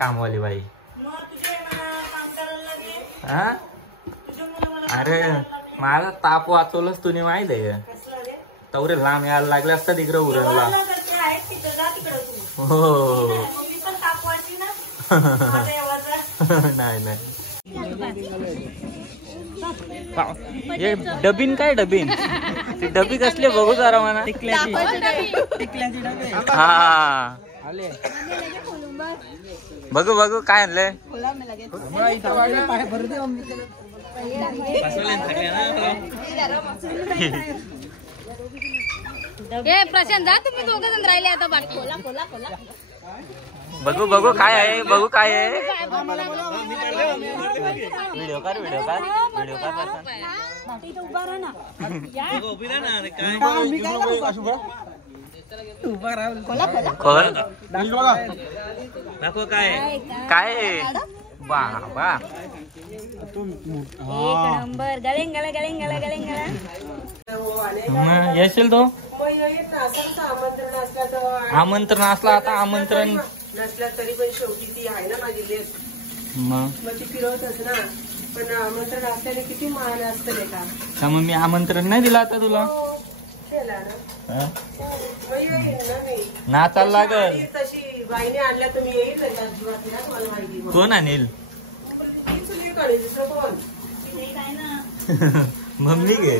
कामवाली बाई. हा अरे मला ताप वाचवलंच तुम्ही माहित आहे का? तवरे लांब यायला लागले असतात इकडे उरणला. हो नाही नाही हे डबीन काय डबीन ती डबी कसली बघू जरा म्हणा. हा बघू बघू काय आणलंय. प्रशांत जा तुम्ही दोघं जण राहिले आता बाकी. बघू बघू काय आहे बघू काय आहे. व्हिडिओ कर व्हिडिओ कर व्हिडिओ कर काय काय बाबा येशील तो. आमंत्रण असला आता आमंत्रण नसल्या तरी पण शेवटी ती आहे ना माझी लेक. मग ती फिरवतच ना. पण आमंत्रण असल्याने किती मान असतं लेका. मग मी आमंत्रण नाही दिलं आता तुला. केला ना मग येईल ना मी. नाचायला लागल तशी बाईने आणल्या तुम्ही येईल ना अजिबात ना तुम्हाला माहिती. कोण आणेल दुसरं कोण. मम्मी घे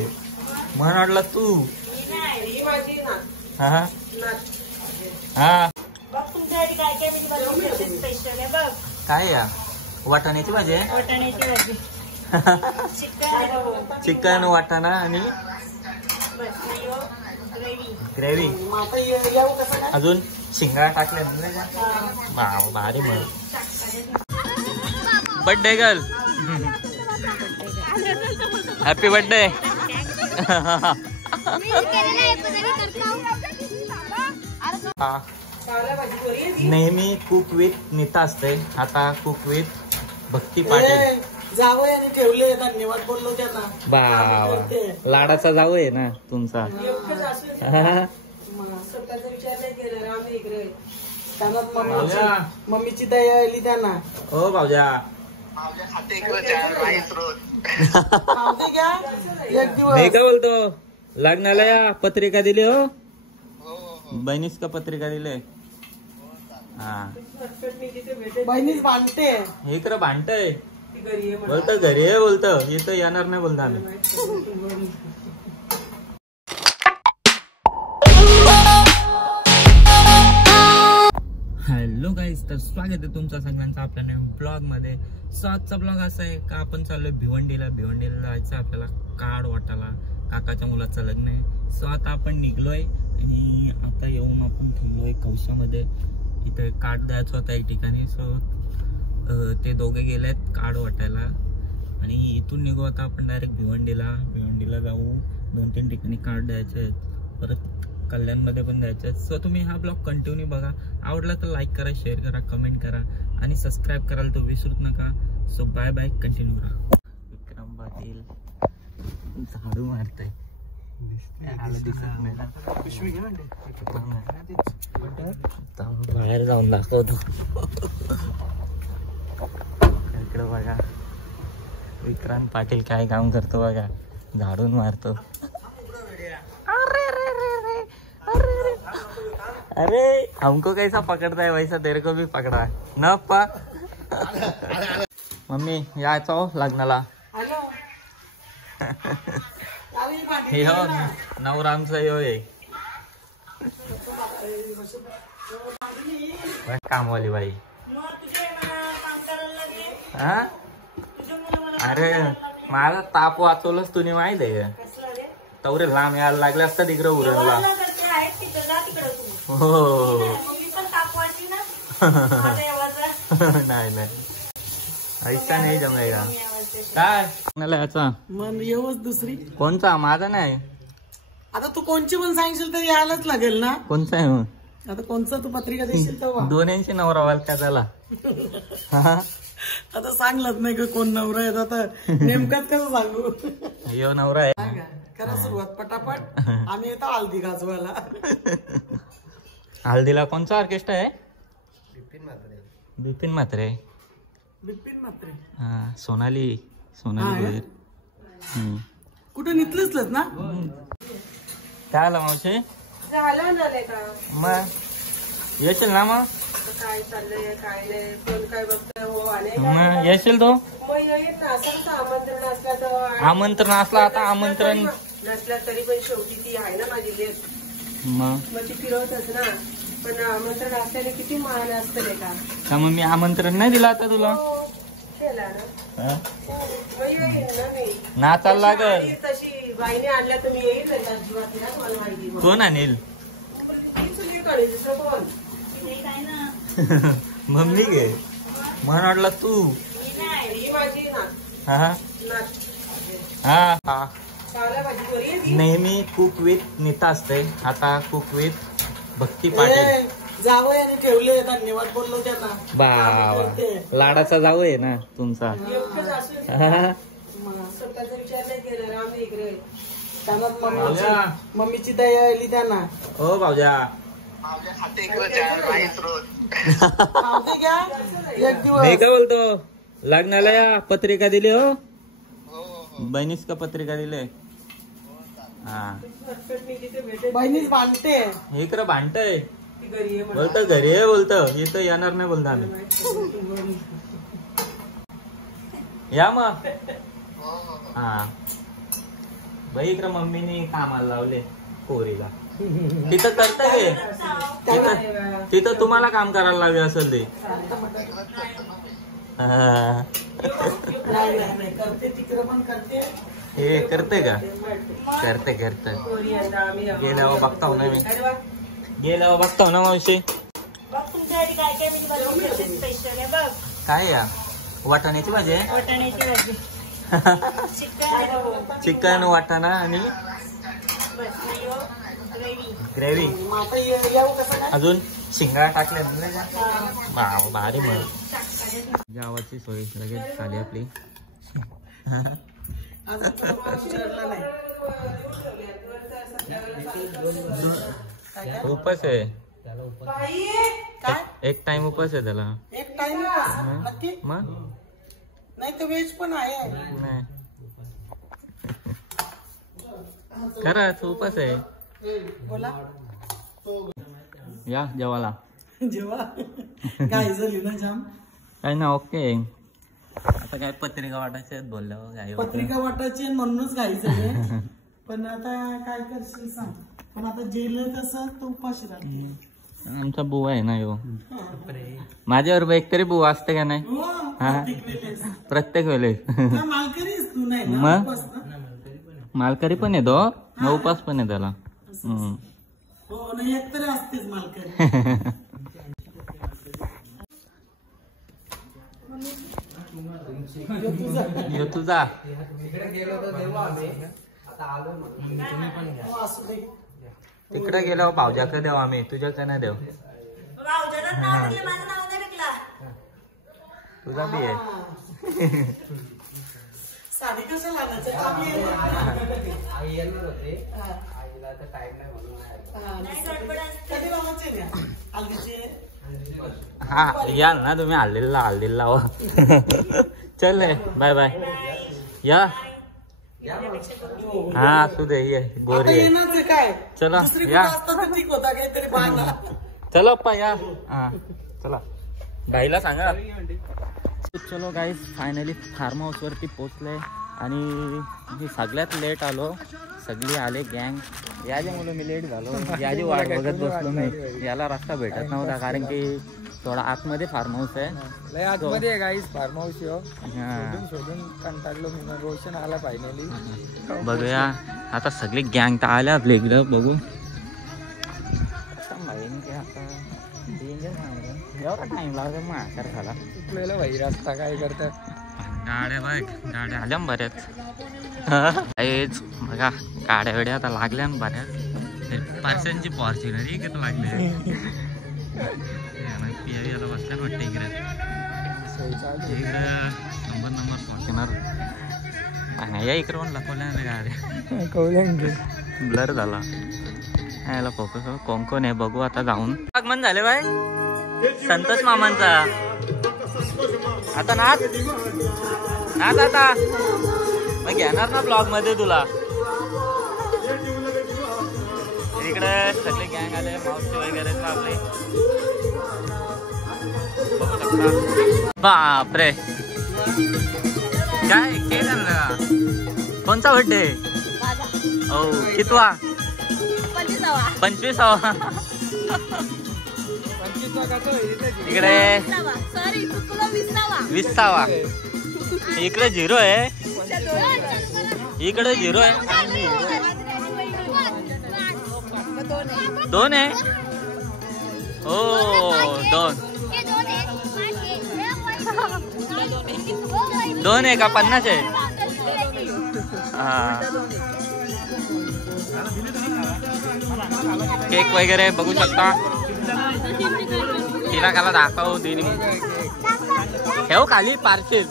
म्हण वाटला तू. ही माझी नाच हा नाच. हा बघ तुमच्यासाठी काय काय मी बनवते स्पेशल आहे बघ. काय या वाटाण्याची भाजी आहे. वाटाण्याची भाजी चिकन वाटाणा आणि ग्रेव्ही अजून शिंगा टाकले. भारी म्हण. Birthday girl happy birthday. नेहमी कुक विथ नीता असते. आता कुक विथ भक्ती पाटील. जावं आणि ठेवले धन्यवाद बोललो त्यांना. बाबा लाडाचा जावं आहे ना तुमचा. स्वतःचा विचार नाही केला आम्ही इकडे. त्यांना मम्मीची दया आली त्यांना. हो भाऊजा मी काय बोलतो लग्नाला या पत्रिका दिली हो. बहिणीस का पत्रिका दिले. हा बहिणीच भांडते. हे खरं भांडतय बोलतो घरी आहे बोलतो इथं येणार नाही बोलतो आम्ही. हॅलो गाईज तर स्वागत आहे तुमचं सगळ्यांचं आपल्या नवीन ब्लॉग मध्ये. सो आजचा ब्लॉग असा आहे का आपण चाललोय भिवंडीला. भिवंडीला जायचं आपल्याला काड वाटाला. काकाच्या मुलाचं लग्न आहे. सो आता आपण निघलोय आणि आता येऊन आपण थांबलोय कौशामध्ये. इथे काड द्यायचं होता एक ठिकाणी. सो ते दोघे गेलेत काड वाटायला आणि इथून निघू आता आपण डायरेक्ट भिवंडीला जाऊ. 2-3 ठिकाणी कार्ड द्यायचे आहेत. परत कल्याणमध्ये पण द्यायचे आहेत. सो तुम्ही हा ब्लॉग कंटिन्यू बघा. आवडला तर लाईक करा, शेअर करा, कमेंट करा आणि सबस्क्राईब करायला तर विसरूच नका. सो बाय बाय, कंटिन्यू राहा. विक्रम पाटील झाडू मारतय. बाहेर जाऊन दाखवतो. इकडं बघा विक्रांत पाटील काय काम करतो बघा. झाडून मारतो. अरे हमको कैसा पकड़ता है वैसा तेरे को भी पकड़ा न पा. मम्मी यायचं हो लग्नाला. हे हो नवरामचा यो आहे कामवाली बाई. हा अरे मला ताप वाचवलंच तुम्ही माहित आहे का? तवरे लांब यायला लागले असतात इकडे उरणला. हो नाही नाही ऐसा नाही जमेगा. काय याचा मग येऊच दुसरी. कोणचा माझा नाही. आता तू कोणची पण सांगशील तर यायलाच लागेल ना. कोणचा आहे मग आता कोणचा तू पत्रिका देशील तेव्हा. दोन्हींची नवरा व्हाल का त्याला. आता सांगलंच नाही का कोण नवरा येत. आता नेमकाच कसं सांगू. यो नवरा आहे. करा सुरुवात पटापट. आम्ही येतो हल्दी गाजवायला. हल्दीला कोणचा ऑर्केस्ट्रा आहे. बिपिन म्हात्रे. हा सोनाली गोयर. कुठं निघलंच ना. काय आलं मावशी? झालं ना का मग येशील ना मग? काय चाललंय काय नाही कोण काय बघतोय हो आले मग येशील तो? मग येईल ना असं आमंत्रण असलं तर. आमंत्रण असलं आता आमंत्रण नसलं तरी पण शेवटी ती आहे ना माझी लेक. मग ती फिरवतच ना. पण आमंत्रण असल्याने किती मान असतं नाही का मग मी आमंत्रण नाही दिलं आता तुला? केला ना मग येईल ना मी. नाचायला लागल. तशी बाईने आणल्या तुम्ही येईल ना अजिबात ना तुम्हाला माहिती. कोण आणेल? दुसरं कोण मम्मी घे म्हण वाटलं तू. ही माझी नात. हा हा हा नेहमी कुक विथ नीता असते. आता कुक विथ भक्ती पाटील. जावं आणि ठेवले धन्यवाद बोललो त्यांना. बाबा लाडाचा जावं आहे ना तुमचा. स्वतःचा विचार नाही केला आम्ही इकडे. मम्मीची दया आली त्यांना. हो भाऊजा नाही का बोलतो लग्नाला या पत्रिका दिली हो. बहिणीस का पत्रिका दिले? हा बहिणीच भांडते. इकडं भांडतय बोलतो घरी आहे बोलतो इथं येणार नाही बोलतो आम्ही. या मग. हा बाई इकडं मम्मीने कामाला लावले पोरीला. तिथं करता घे तिथं तुम्हाला काम करायला लावे असेल ते. हे करते का? करते गेल्यावर बघताव ना मी. गेल्यावर बघताव ना मावशी. काय या वाटाण्याची भाजी आहे. चिकन वाटाणा आणि ग्रेव्ही. अजून शिंगा टाकल्या भारी म्हण. गावाची सोय लगेच झाली आपली. उपास आहे एक टाइम उपास आहे त्याला. एक टाइम मग नाही तर व्हेज पण आहे. नाही खरंच उपास आहे. बोला या जेवायला. जेव्हा काय झाली ना जाम काय ना. ओके आता काय पत्रिका वाटायचे आहेत बोलल्यावर काय पत्रिका वाटायची म्हणूनच घायचं. पण आता काय करशील सांग. पण आता जेल कसं तो उपाशी राहतो. आमचा बुवा आहे ना यो. माझ्यावर एक तरी बुवा असते का नाही? प्रत्येक वेळेस. मालकरीच तू नाही मग मालकरी पण येतो मग उपास पण आहे त्याला. हो नाही एक तरी असतेच मालकरी. तुझा तिकडे गेलो भाऊजाकडे देऊ आम्ही तुझ्याकडे नाही देऊ. तुझा बी आहे. साडी कसं लागायचं हा याल ना तुम्ही हल्लीला हो. चल बाय बाय या. हा असू दे ये गोरी काय. चला या चला पा या. हा चला भाईला सांगा. चलो गाईस फायनली फार्म हाऊस वरती पोचले आणि मी सगळ्यात लेट आलो. सगळी आले गँग. याची मुलं मी लेट झालो. याची वाट बघत बसलो मी. याला रस्ता भेटत नव्हता कारण की थोडा आतमध्ये फार्म हाऊस आहे. आतमध्ये गाईस फार्म हाऊस शोधून कंटाळलो मी. रोशन आला फायनली. बघूया आता सगळी गँग तर आल्या आपल्या इकडं. बघू एवढा टाइम लागला माकार झाला. चुकलेला भाई रस्ता काय करत. गाड्या बाय गाड्या आल्या बऱ्याच. बघा गाड्या वेड्या आता लागल्या बऱ्याच. पार्सनची फॉर्च्युनर इकडे लागले. पियाला बसल्या वाटतं इकडे. नंबर फॉर्च्युनर या इकडे पण लपवल्या गाड्या. ब्लर झाला याला फोकस. कोण कोण आहे बघू आता जाऊन. आगमन झाले बाय. संतोष मामांचा. आता नाच नाच आता मग घेणार ना ब्लॉग मध्ये तुला. इकडे सगळे गँग आले मावशी वगैरे आपले. बापरे काय केक आणला. कोणता बर्थडे. हो कितवा. 25वा. इकडे 20वा. इकडे 0 आहे. इकडे 0 आहे. 2 आहे. हो 2 आहे का 50 आहे. हा केक वगैरे बघू शकता. तिला खाला दाखव दिनी ठेव खाली पार्सल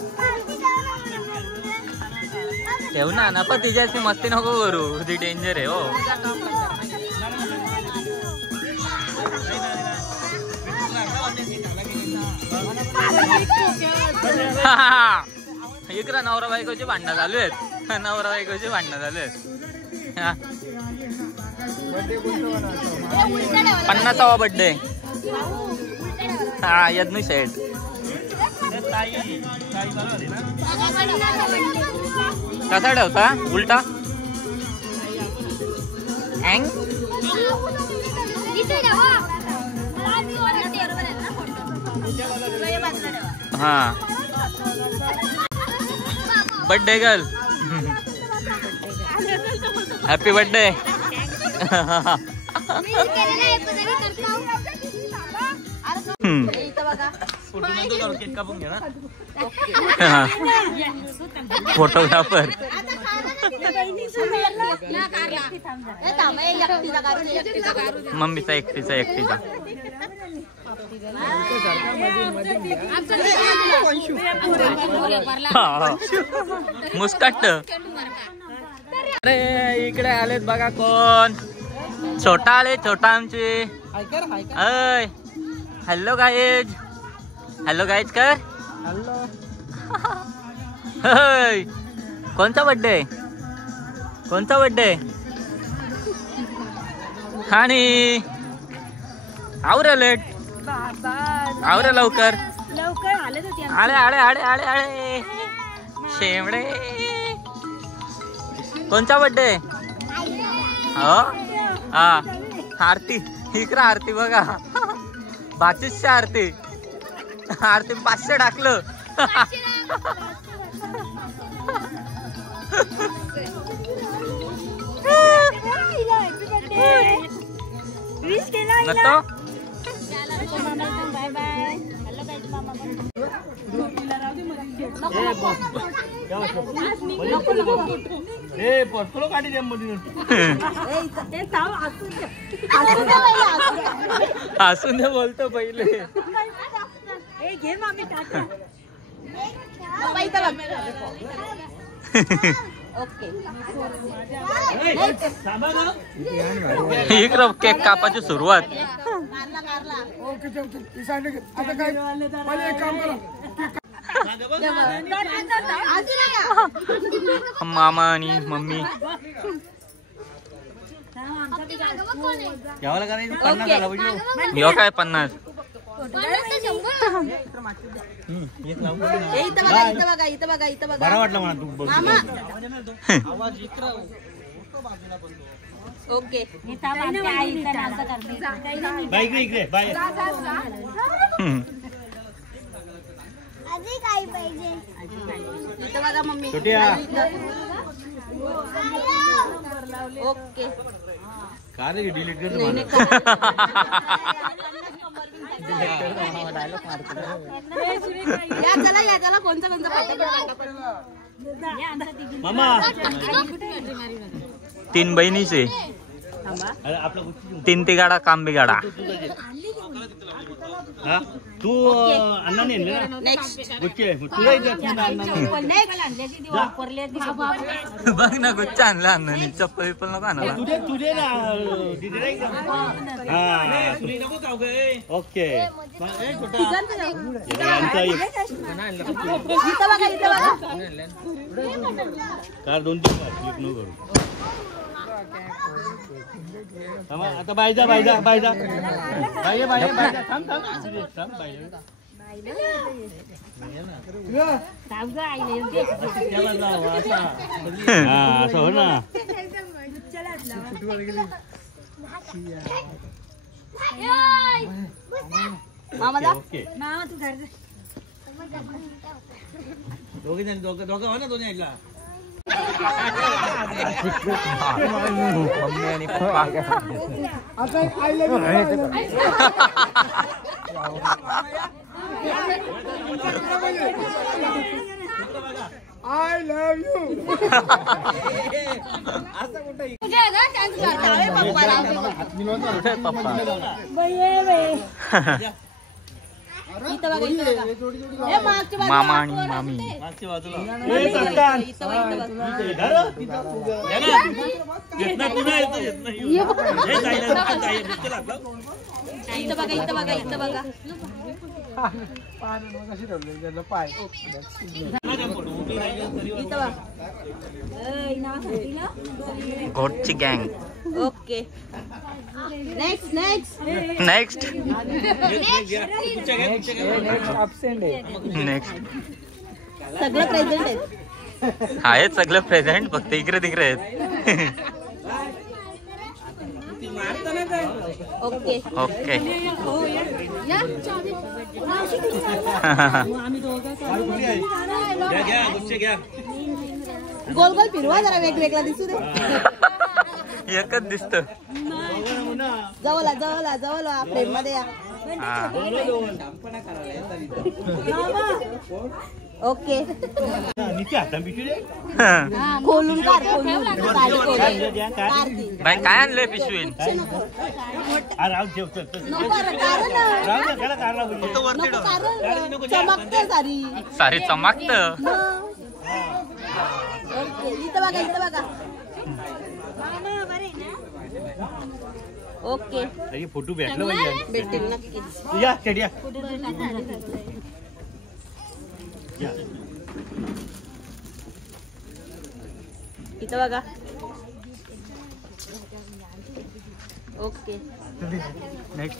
ठेव ना पण तिच्याशी मस्ती नको करू. ती डेंजर आहे. हो इकडं नवरा बायकोची भांडणं चालू आहेत. नवरा बायकोची भांडणं चालू आहेत. 50वा बर्थडे. हा यज्ञ शेठ. कसा ठेवता उलटा. हा birthday girl. Happy birthday. Photographer. मम्मीचा एकटीचा. मुस्कट. अरे इकडे आलेत बघा कोण. छोटा आले. छोटा आमचे. Hello guys. हॅलो गाईज कर. कोणता बर्थडे. कोणता बर्थडे. आणि आवरे लेट. आवरे लवकर. आले आले आले आले आले शेमडे. कोणता बर्थडे. हो हा आरती. इकडे आरती बघा. 2500 आरती. आरती 500 टाकलं. हसून दे बोलतो पहिले. इकडं केक कापाची सुरुवात. मामा आणि मम्मी. यो काय 50. बरा वाटलं मला तू. Okay mummy. ओके काय डिलीट कर. चला कोणता मामा 3 बहिणीचे. 3 तिगाडा काम बिगाडा. तू अण्णा नेले ना नेक्स्ट गुच्चे तुला बघ ना गुच्चा आणला अण्णाने चप्पल विप्पल नको आणायला तुझे तुझे ना दिदीला एकदम हा तुला नको जाऊ गे ओके कार 2-3 क्लिक नको करू आता बायजा बायजा बायजा बायजा बायजा थांब थांब थांब बायजा असं हो ना ओके दोघे जण दोघं हो ना दोन्ही ऐकला मम्मी आणि पप्पा आय लव्ह यू मामा आणि मामी मागच्या बाजूला घोटची गँग okay next next next absent आहे नेक्स्ट सगळं प्रेझेंट आहे आहेत सगळं प्रेझेंट फक्त इकडे तिकडे आहेत ओके ओके गोल गोल फिरवा जरा वेगवेगळा दिसू दे एकच दिसत जवळ जवळ जवळ फ्रेम मध्ये या ओके खोलून काढ खोलून बाई काय आणलंय पिशवीन चमकत सारी सारी चमकत ओके इथं बघा इथं बघा ओके फोटो भेटला पाहिजे भेटेल नक्कीच या चढ्या इथं बघा ओके नेक्स्ट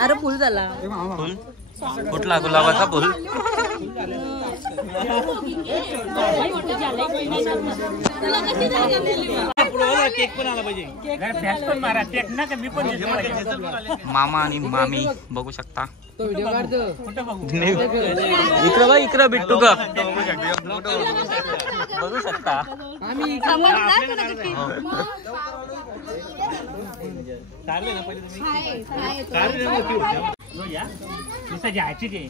अरे फुल झाला फुल कुठला गुलाबाचा फुल केक पण आला पाहिजे पण मारा केक ना मी पण मामा आणि मामी बघू शकता व्हिडिओ काढतो इकडं बघ इकडं बिट्टू का बघू शकता जायची ते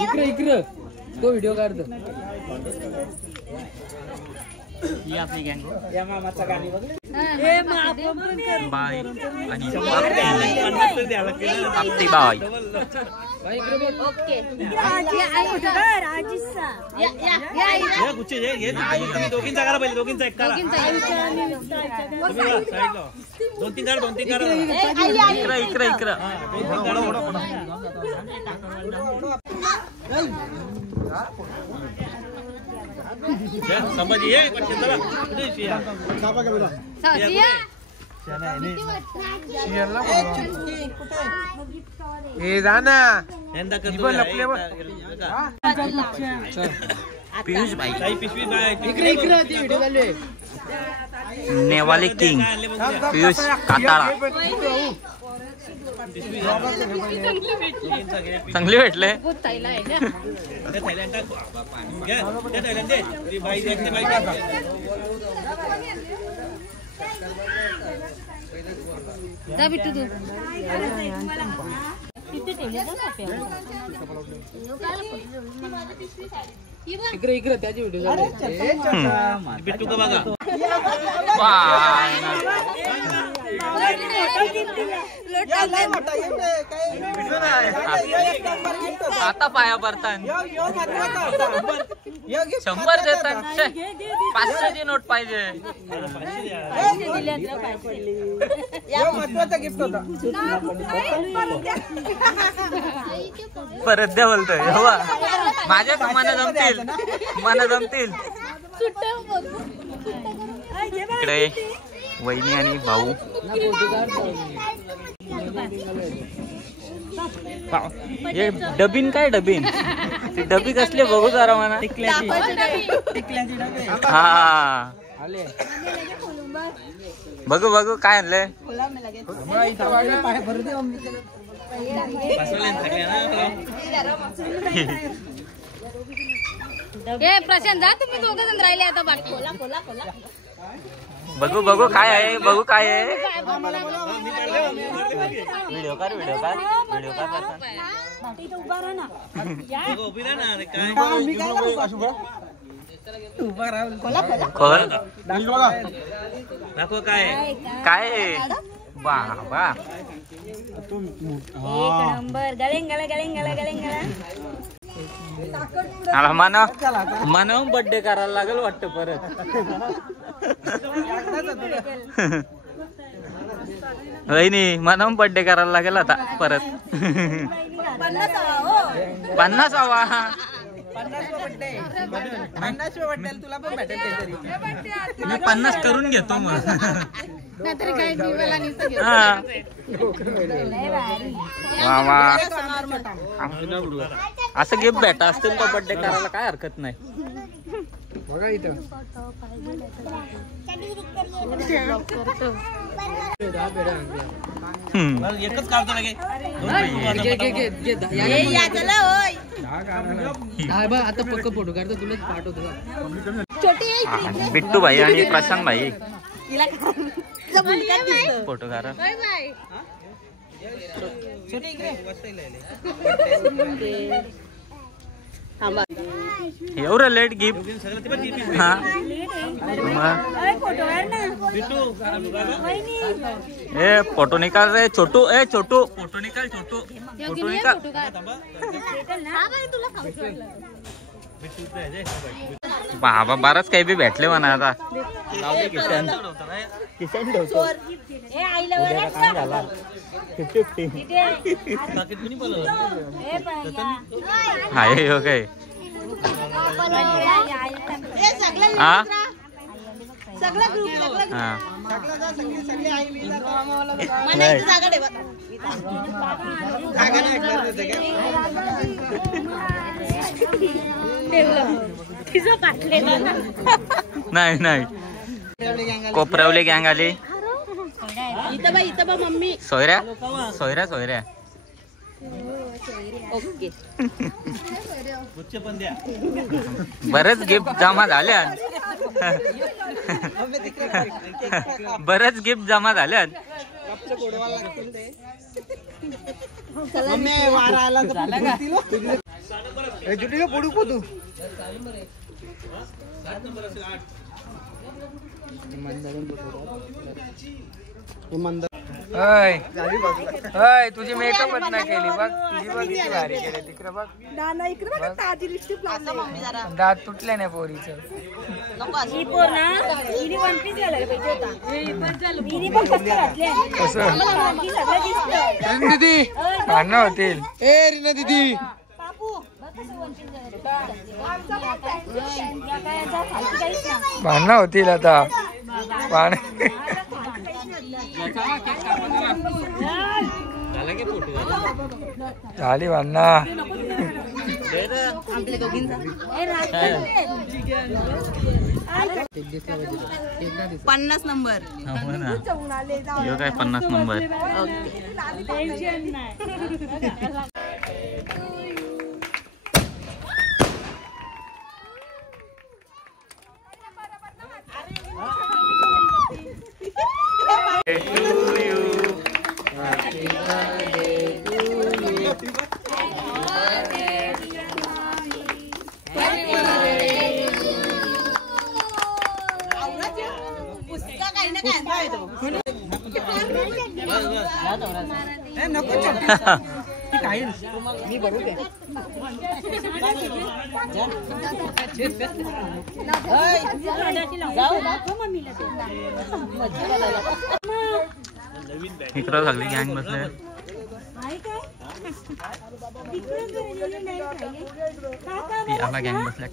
इकडे इकडे तो व्हिडिओ काढतो ही आपली गँग या मामाचा गाणी बघ बाय आणि पाप्ती बाय ओके दोघींचा करा पाहिजे दोघींचा एक करा 2-3 करा 2-3 करा इकडं इकडं इकडं संभाजी ये पियुष भाई पिशवी नेवाले किंग पियुष काताळा चांगले भेटले इकडे त्याची व्हिडिओ बिट्टू का बघा आता पाया पडतात 100 देतात 500ची नोट पाहिजे महत्वाचा गिफ्ट होता परत द्या बोलतोय हवा माझ्या मना जमतील इकडे वहिनी आणि भाऊ हे डबीन काय डबीन ती डबी कसली बघू जरा म्हणा हा बघू काय आणलंय प्रशांत जा तुम्ही दोघं जण राहिले आता बाकी बघू काय आहे व्हिडिओ कर खोल दाखव काय बाबा नंबर गळेंगला मला बर्थडे करायला लागेल वाटतं परत वहिनी मला बर्थडे करायला लागेल आता परत 50वा 50 तुला पण भेटेल काहीतरी मी 50 करून घेतो मग असं गिफ्ट भेटा असतील तर बर्थडे करायला काय हरकत नाही बघा इथं एकच काढतो लगे आता पक्क फोटो काढतो तुलाच पाठवतो बिट्टू भाई आणि प्रशांत भाई फोटो काढा एवढं लेट गिफ्ट हा फोटो निकाल रे छोटू फोटो निकाल बाबा बराच काही बी भेटले म्हणा आता किसन ठेवतो काम झाला 50-50 हाय हो काय हा नाही कोपरवली गँग आली इथं मम्मी सोयऱ्या ओके बरेच गिफ्ट जमा झाल्या तुझी मेकअपच नाही केली बघ तुझी बघ किती भारी केली तिकडे बघ दात तुटले नाही पोरीचं दीदी भांडणं होतील रीना दीदी भांडणं होतील आता झाली भांडणं 50 नंबर काय 50 नंबर इकडं सगळी गँग बसले. ती आला गँग बसल्या.